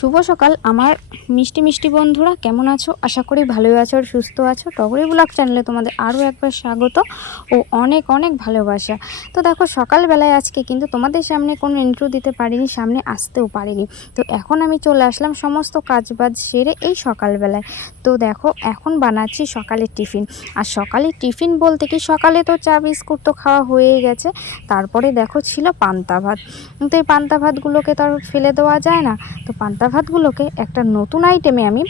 শুভ সকাল আমার মিষ্টি মিষ্টি বন্ধুরা, কেমন আছো? আশা করি ভালোই আছো আর সুস্থ আছো। টগরি ব্লগ চ্যানেলে তোমাদের আরও একবার স্বাগত ও অনেক অনেক ভালোবাসা। তো দেখো, সকালবেলায় আজকে কিন্তু তোমাদের সামনে কোনো ইন্ট্রো দিতে পারিনি, সামনে আসতেও পারিনি। তো এখন আমি চলে আসলাম সমস্ত কাজবাজ সেরে এই সকালবেলায়। তো দেখো, এখন বানাচ্ছি সকালের টিফিন। আর সকালের টিফিন বলতে কি, সকালে তো চা, বিস্কুট তো খাওয়া হয়েই গেছে। তারপরে দেখো, ছিল পান্তা ভাত। তো এই পান্তা ভাতগুলোকে তো আর ফেলে দেওয়া যায় না। তো পান্তা ভাতগুলোকে একটা নতুন আইটেমে আমি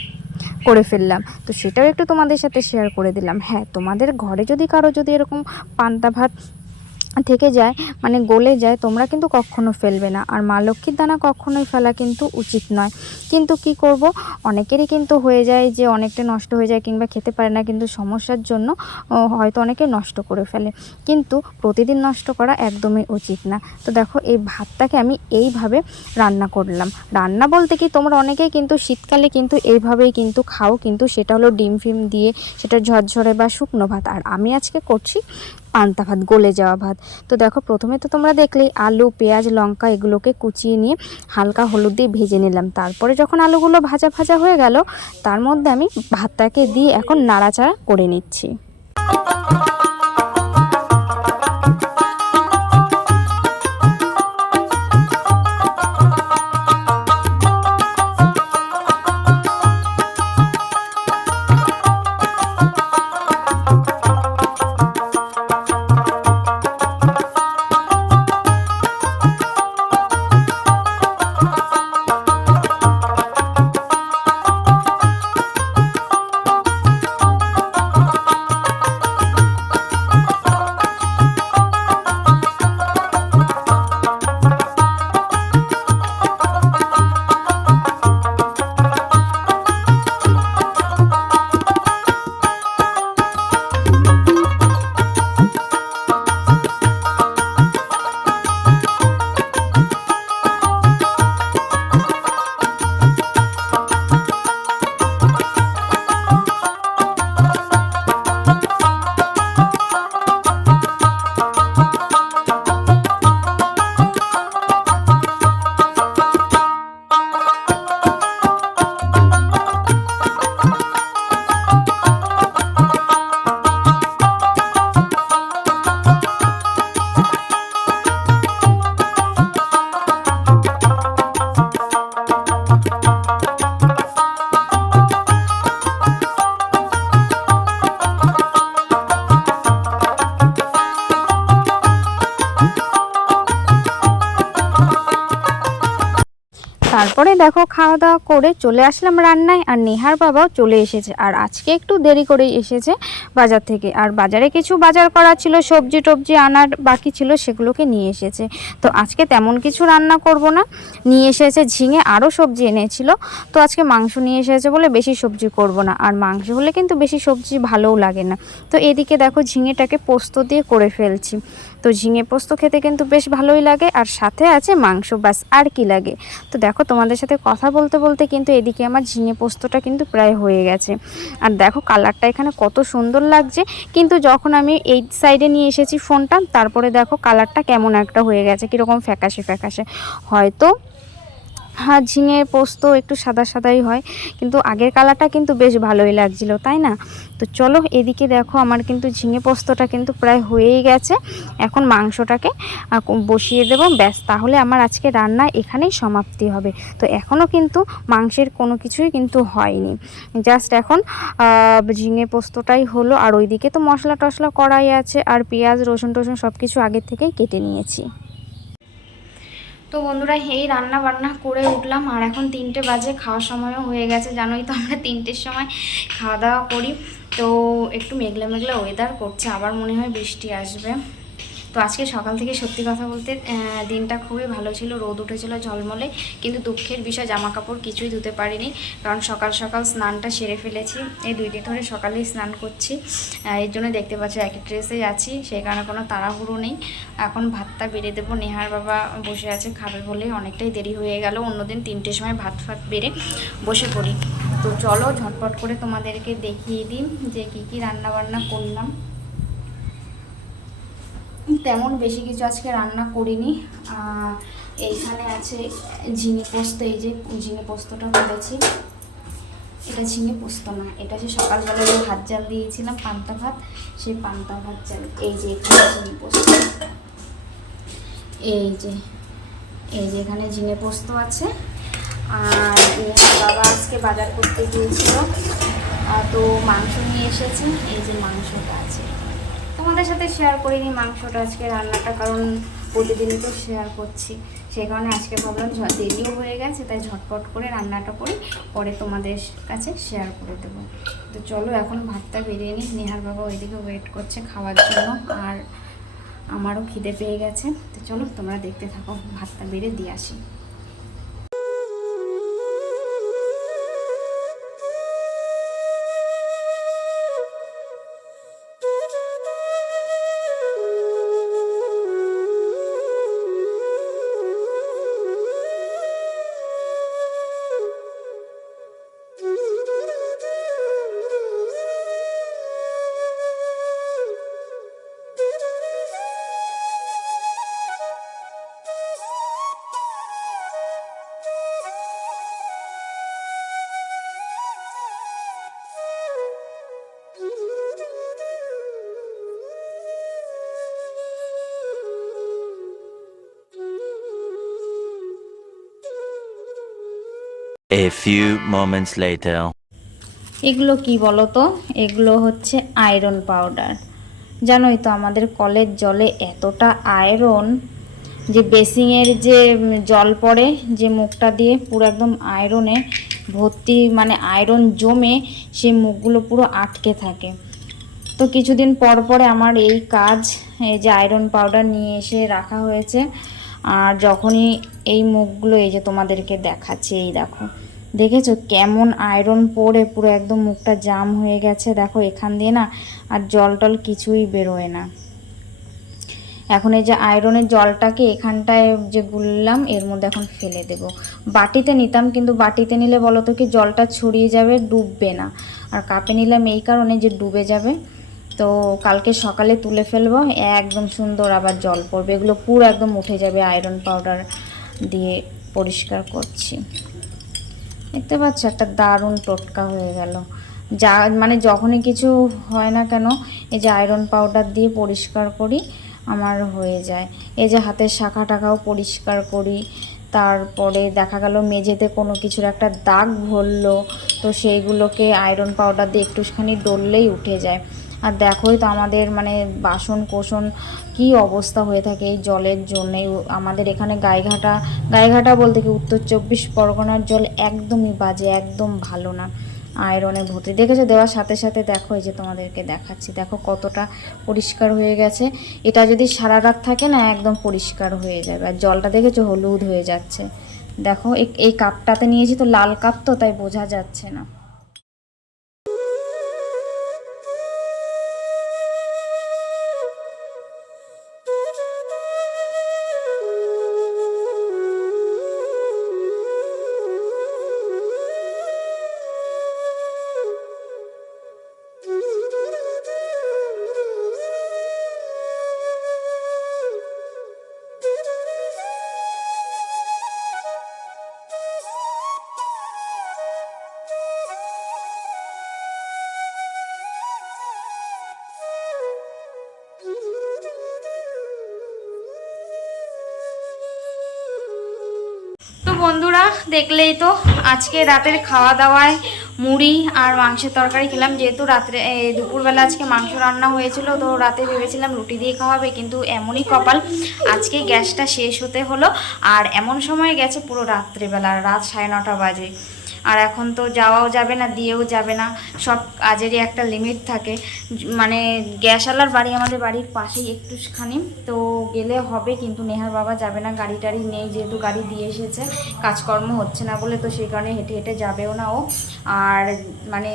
করে ফেললাম। তো সেটাও একটু তোমাদের সাথে শেয়ার করে দিলাম। হ্যাঁ তোমাদের ঘরে যদি কারও যদি এরকম পান্তা ভাত থেকে যায় মানে গলে যায়, তোমরা কিন্তু কখনো ফেলবে না। আর মা লক্ষ্মীর দানা কখনোই ফেলা কিন্তু উচিত নয়। কিন্তু কি করব? অনেকেরই কিন্তু হয়ে যায় যে অনেকটা নষ্ট হয়ে যায় কিংবা খেতে পারে না, কিন্তু সমস্যার জন্য হয়তো অনেকে নষ্ট করে ফেলে। কিন্তু প্রতিদিন নষ্ট করা একদমই উচিত না। তো দেখো, এই ভাতটাকে আমি এইভাবে রান্না করলাম। রান্না বলতে কি, তোমরা অনেকেই কিন্তু শীতকালে কিন্তু এইভাবেই কিন্তু খাও, কিন্তু সেটা হলো ডিম ফিম দিয়ে, সেটা ঝরঝরে বা শুকনো ভাত। আর আমি আজকে করছি পান্তা ভাত, গলে যাওয়া ভাত। তো দেখো, প্রথমে তো তোমরা দেখলেই আলু, পেঁয়াজ, লঙ্কা এগুলোকে কুচিয়ে নিয়ে হালকা হলুদ দিয়ে ভেজে নিলাম। তারপরে যখন আলুগুলো ভাজা ভাজা হয়ে গেল, তার মধ্যে আমি ভাতটাকে দিয়ে এখন নাড়াচাড়া করে নিচ্ছি। তারপরে দেখো খাওয়া দাওয়া করে চলে আসলাম রান্নায় আর নেহার বাবাও চলে এসেছে। আর আজকে একটু দেরি করেই এসেছে বাজার থেকে। আর বাজারে কিছু বাজার করা ছিল, সবজি টবজি আনার বাকি ছিল, সেগুলোকে নিয়ে এসেছে। তো আজকে তেমন কিছু রান্না করব না। নিয়ে এসেছে ঝিঙে, আরও সবজি এনেছিল। তো আজকে মাংস নিয়ে এসেছে বলে বেশি সবজি করব না। আর মাংস হলে কিন্তু বেশি সবজি ভালোও লাগে না। তো এদিকে দেখো ঝিঙেটাকে পোস্ত দিয়ে করে ফেলছি। তো ঝিঙে পোস্ত খেতে কিন্তু বেশ ভালোই লাগে। আর সাথে আছে মাংস, ব্যাস, আর কি লাগে। তো দেখো তোমাদের সাথে কথা বলতে বলতে কিন্তু এদিকে আমার ঝিঙে পোস্তটা কিন্তু প্রায় হয়ে গেছে। আর দেখো, কালারটা এখানে কত সুন্দর লাগছে। কিন্তু যখন আমি এই সাইডে নিয়ে এসেছি ফোনটা তারপরে দেখো, কালারটা কেমন একটা হয়ে গেছে, কীরকম ফ্যাকাশে ফ্যাকাশে। হয়তো হ্যাঁ ঝিঙে, পোস্ত একটু সাদা সাদাই হয়। কিন্তু আগের কালারটা কিন্তু বেশ ভালোই লাগছিল, তাই না? তো চলো এদিকে দেখো আমার কিন্তু ঝিঙে পোস্তটা কিন্তু প্রায় হয়েই গেছে। এখন মাংসটাকে বসিয়ে দেবো। ব্যাস, তাহলে আমার আজকে রান্না এখানেই সমাপ্তি হবে। তো এখনও কিন্তু মাংসের কোনো কিছুই কিন্তু হয়নি। জাস্ট এখন ঝিঙে পোস্তটাই হলো। আর ওইদিকে তো মশলা টশলা করাই আছে, আর পেঁয়াজ রসুন টসুন সব কিছু আগের থেকেই কেটে নিয়েছি। তো বন্ধুরা, এই রান্না বান্না করে উঠলাম আর এখন তিনটে বাজে, খাওয়ার সময়ও হয়ে গেছে, জানোই তো আমরা তিনটের সময় খাওয়া দাওয়া করি। তো একটু মেঘলা মেঘলা ওয়েদার করছে, আবার মনে হয় বৃষ্টি আসবে। তো আজকে সকাল থেকে সত্যি কথা বলতে দিনটা খুবই ভালো ছিল, রোদ উঠেছিল ঝলমলে, কিন্তু দুঃখের বিষয় জামা কাপড় কিছুই ধুতে পারিনি, কারণ সকাল সকাল স্নানটা সেরে ফেলেছি। এই দুই দিন ধরে সকালেই স্নান করছি এর জন্য দেখতে পাচ্ছি একই ড্রেসেই আছি সেই কারণে কোনো তাড়াহুড়ো নেই। এখন ভাতটা বেড়ে দেবো, নেহার বাবা বসে আছে খাবে বলে অনেকটাই দেরি হয়ে গেল, অন্যদিন তিনটের সময় ভাত ফাত বেড়ে বসে পড়ি। তো চলো ঝটপট করে তোমাদেরকে দেখিয়ে দিই যে কী কী রান্না বান্না করলাম। তেমন বেশি কিছু আজকে রান্না করিনি। এইখানে আছে ঝিঙে পোস্ত, এই যে ঝিঙে পোস্তটা করেছি। এটা ঝিঙে পোস্ত না, এটা হচ্ছে সকালবেলা যে ভাত জাল দিয়েছিলাম, পান্তা ভাত, সেই পান্তা ভাত জাল, এই যে এখানে ঝিঙে পোস্ত। এই যে এই যে এখানে ঝিঙে পোস্ত আছে। আর বাবা আজকে বাজার করতে গিয়েছিল তো মাংস নিয়ে এসেছে, এই যে মাংসটা আছে। তোমাদের সাথে শেয়ার করিনি মাংসটা আজকে রান্নাটা, কারণ প্রতিদিনই তো শেয়ার করছি। সেই কারণে আজকে ভাবলাম দেরিও হয়ে গেছে, তাই ঝটপট করে রান্নাটা করি, পরে তোমাদের কাছে শেয়ার করে দেবো। তো চলো, এখন ভাতটা বেরিয়ে নিই। নেহার বাবা ওইদিকে ওয়েট করছে খাওয়ার জন্য, আর আমারও খিদে পেয়ে গেছে। তো চলো, তোমরা দেখতে থাকো, ভাতটা বেড়ে দিয়ে আসি। A few moments later. এগুলো কি বলো তো এগুলো হচ্ছে আয়রন পাউডার জানোই তো আমাদের কলের জলে এতটা আয়রন যে বেসিংয়ের যে জল পড়ে, যে মুখটা দিয়ে পুরো একদম আয়রনে ভর্তি মানে আয়রন জমে সে মুখগুলো পুরো আটকে থাকে। তো কিছুদিন পর পরে আমার এই কাজ, এই যে আয়রন পাউডার নিয়ে এসে রাখা হয়েছে। আর যখনই এই মুখগুলো এই যে তোমাদেরকে দেখাচ্ছে, এই দেখো। দেখেছ? কেমন আয়রন পড়ে, পুরো একদম মুখটা জাম হয়ে গেছে। দেখো, এখান দিয়ে না আর জল টল কিছুই বেরোয় না। এখন এই যে আয়রনের জলটাকে এখানটায় যে গুললাম, এর মধ্যে এখন ফেলে দেব। বাটিতে নিতাম, কিন্তু বাটিতে নিলে বলো তো কি, জলটা ছড়িয়ে যাবে, ডুববে না। আর কাপে নিলাম এই কারণে যে ডুবে যাবে। তো কালকে সকালে তুলে ফেলব, একদম সুন্দর আবার জল পড়বে। এগুলো পুরো একদম উঠে যাবে আয়রন পাউডার দিয়ে পরিষ্কার করছি। দেখতে পাচ্ছ, একটা দারুণ টোটকা হয়ে গেল। যা মানে যখনই কিছু হয় না কেন, এই যে আয়রন পাউডার দিয়ে পরিষ্কার করি, আমার হয়ে যায়। এই যে হাতের শাখা টাকাও পরিষ্কার করি, তারপরে দেখা গেল মেঝেতে কোনো কিছুর একটা দাগ ভরলো, তো সেইগুলোকে আয়রন পাউডার দিয়ে একটুখানি ডললেই উঠে যায়। আর দেখোই তো আমাদের মানে বাসন কোসন কি অবস্থা হয়ে থাকে এই জলের জন্যে আমাদের এখানে গায়েঘাটা গায়েঘাটা বলতে কি উত্তর চব্বিশ পরগনার জল একদমই বাজে, একদম ভালো না। আয়রনে ভর্তি। দেখেছ দেওয়ার সাথে সাথে দেখো এই যে তোমাদেরকে দেখাচ্ছি। দেখো কতটা পরিষ্কার হয়ে গেছে। এটা যদি সারা রাত থাকে না একদম পরিষ্কার হয়ে যাবে। আর জলটা দেখেছ হলুদ হয়ে যাচ্ছে। দেখো এই কাপটাতে নিয়েছি তো লাল কাপ তো, তাই বোঝা যাচ্ছে না। বন্ধুরা, দেখলেই তো আজকে রাতের খাওয়া দাওয়ায় মুড়ি আর মাংসের তরকারি খেলাম। যেহেতু রাত্রে দুপুরবেলা আজকে মাংস রান্না হয়েছিল, তো রাতে ভেবেছিলাম রুটি দিয়ে খাওয়াবে, কিন্তু এমনই কপাল। আজকে গ্যাসটা শেষ হতে হলো, আর এমন সময় গেছে পুরো রাত্রেবেলা, রাত সাড়ে নটা বাজে। আর এখন তো যাওয়াও যাবে না, দিয়েও যাবে না। সব কাজেরই একটা লিমিট থাকে। মানে গ্যাসওয়ালার বাড়ি আমাদের বাড়ির পাশেই একটুখানি। তো গেলে হবে কিন্তু নেহার বাবা যাবে না, গাড়ি টাড়ি নেই, যেহেতু গাড়ি দিয়ে এসেছে, কাজকর্ম হচ্ছে না বলে তো সেই কারণে হেঁটে হেঁটে যাবেও না ও। আর মানে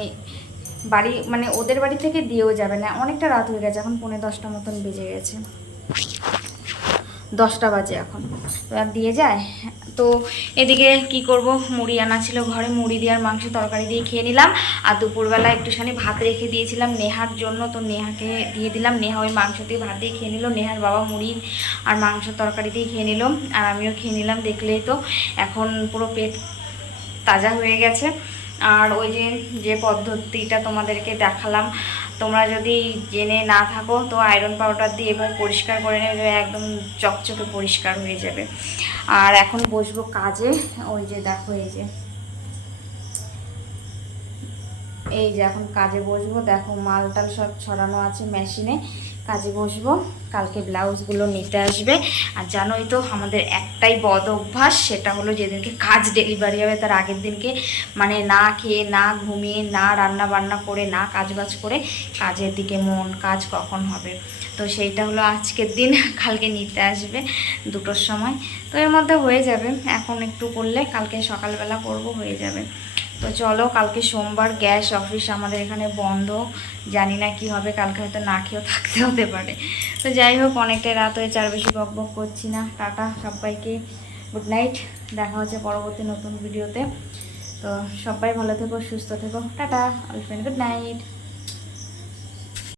বাড়ি মানে ওদের বাড়ি থেকে দিয়েও যাবে না, অনেকটা রাত হয়ে গেছে, এখন পৌনে দশটা মতন বেজে গেছে। দশটা বাজে এখন। আর দিয়ে যায়। তো এদিকে কি করব? মুড়ি আনা ছিল ঘরে, মুড়ি দিয়ে আর মাংস তরকারি দিয়ে খেয়ে নিলাম। আর দুপুরবেলা একটুখানি ভাত রেখে দিয়েছিলাম নেহার জন্য। তো নেহাকে দিয়ে দিলাম। নেহা ওই মাংস দিয়ে ভাত দিয়ে খেয়ে নিল। নেহার বাবা মুড়ি আর মাংস তরকারি দিয়ে খেয়ে নিল। আর আমিও খেয়ে নিলাম, দেখলেই তো এখন পুরো পেট তাজা হয়ে গেছে। আর ওই যে যে পদ্ধতিটা তোমাদেরকে দেখালাম তোমরা যদি জেনে না থাকো, তো আয়রন পাউডার দিয়ে এবার পরিষ্কার করে নেবে, একদম চকচকে পরিষ্কার হয়ে যাবে। আর এখন বসবো কাজে, ওই যে দেখো এই যে। এই যে এখন কাজে বসবো, দেখো মাল টাল সব ছড়ানো আছে মেশিনে। কাজে বসবো। কালকে ব্লাউজগুলো নিতে আসবে। আর জানোই তো, আমাদের একটাই বদ অভ্যাস, সেটা হলো যেদিনকে কাজ ডেলিভারি হবে, তার আগের দিনকে মানে না খেয়ে, না ঘুমিয়ে, না রান্না বান্না করে, না কাজ বাজ করে কাজের দিকে মন কাজ কখন হবে। তো সেইটা হলো আজকের দিন, কালকে নিতে আসবে দুটোর সময়। তো এর মধ্যে হয়ে যাবে। এখন একটু করলে কালকে সকালবেলা করব, হয়ে যাবে। তো চলো, কালকে সোমবার গ্যাস অফিস আমাদের এখানে বন্ধ। জানি না কি হবে, কালকে হয়তো না খেয়েও থাকতে হতে পারে। তো যাই হোক, অনেকটাই রাত হয়েছে আর বেশি বক বক করছি না। টাটা সবাইকে, গুড নাইট, দেখা হচ্ছে পরবর্তী নতুন ভিডিওতে। তো সবাই ভালো থেকো, সুস্থ থেকো। Tata অলফ্রেন্ড good night